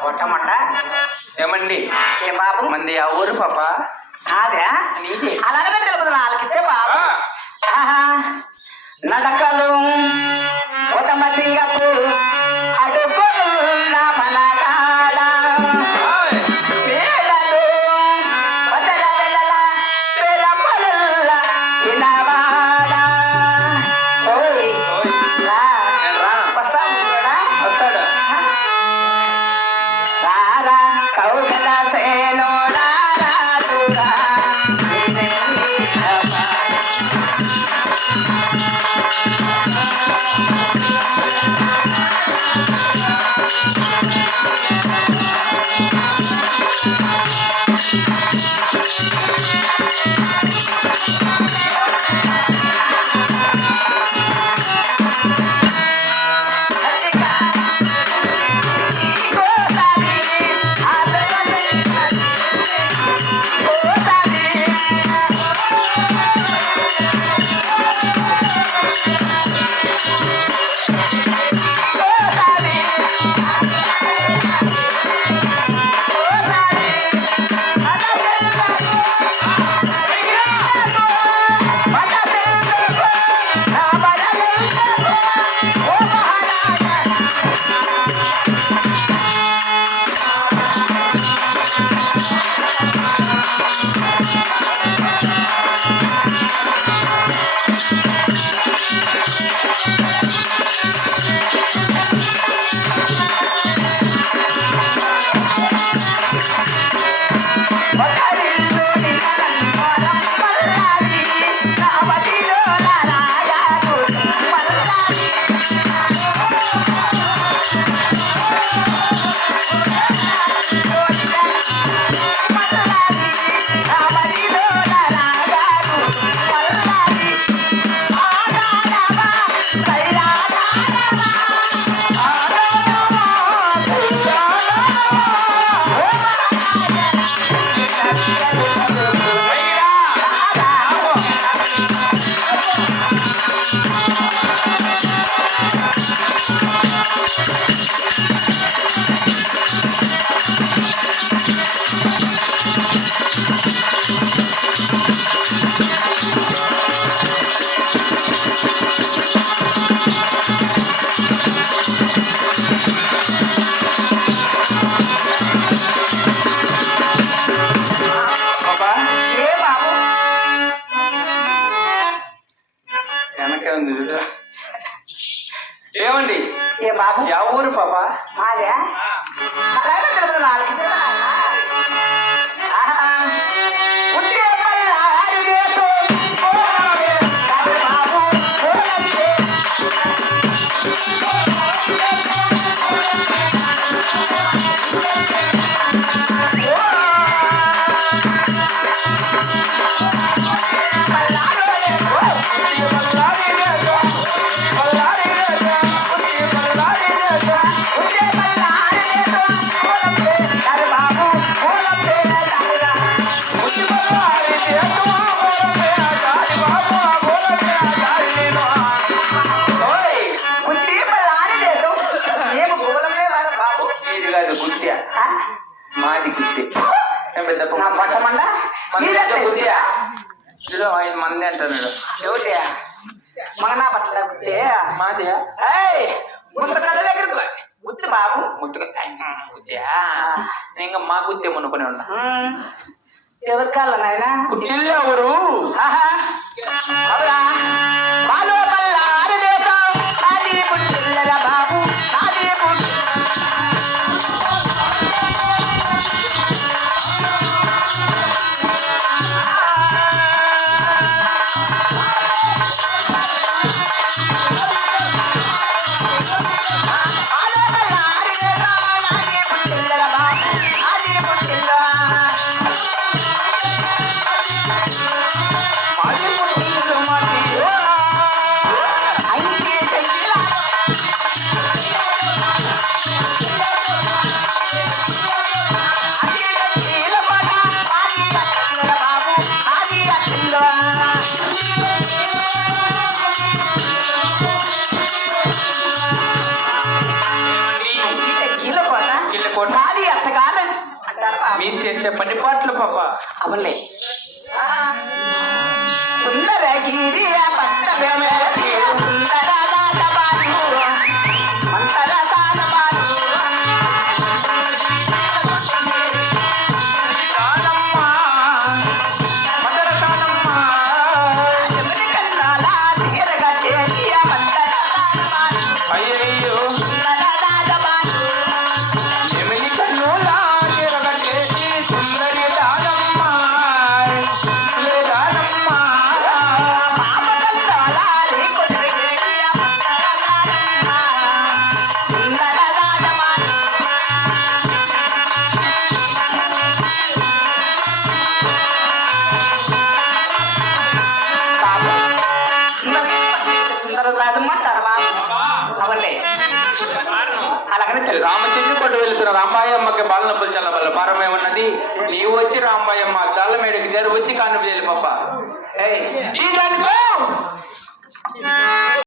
కొట్టమంట ఏమండి ఏ బాబు మంది ఆ ఊరు పాప అదే నీది అలాగనే తెలుపు నాలుగిచ్చే బాబు నడకలు మొదమతింగపు అడుగుల మనగాడ పేడలు వదల వెలల పేరమ్మల చిన్నవాడ ఓయ్ రా వస్తాడు రారా కౌగల సేనో రారా దురా ఏమండి ఏ బాబు యా ఊరు పాప అదే అలాగే తెలుపు నాలుగు మాది గుత్తి పట్టమండ ఐదు మంది అంటున్నాడు ఎవరి మగనా పట్ల గుత్తే మాది ముందు కళ్ళ దగ్గర గుత్తి బాబు ముట్టుగా గుత్తియా ఇంకా మా గుత్తే మునుకొని ఉన్నా ఎవరి కాళ్ళ నాయన గుట్టిల్లు ఎవరు అవునా బాలో పల్ల ఆరుదేశం నాది పుట్టిల్లల బాబు నాది మాది కోట నాది అత్తగారు అంటారు బాబు. మీరు చేసే పని పాటలు పాప అవునులే సుందరగిరి పట్టణమే సుందరదాన బాలు మంతరదాన బాలు తానమ్మా, మదర తానమ్మా. ఎమని కన్నాల తీరగట్టేటి మంతరదాన బాలు అయ్యయ్యో సుందరదాన బాలు ఎమిలి కన్నులా తిరగటేసి సుందరి దానమ్మా, సుందరి దానమ్మా. పాప కన్నాల కొద్దిగేటి మంతరదాన సుందరదాన బాలు బాబు సుందరదానమ్మంటారు బాబు అవునులే అలాగనే తెలుసు రామచంద్ర కొట్టు వెళ్తున్న రాంబాయమ్మకి బాల నొప్పులు చాలా బల్ల భారం ఏమన్నది నీవు వచ్చి రాంబాయమ్మ దళ్ళమేడికి చేరు వచ్చి కాను పాప ఈ దానికో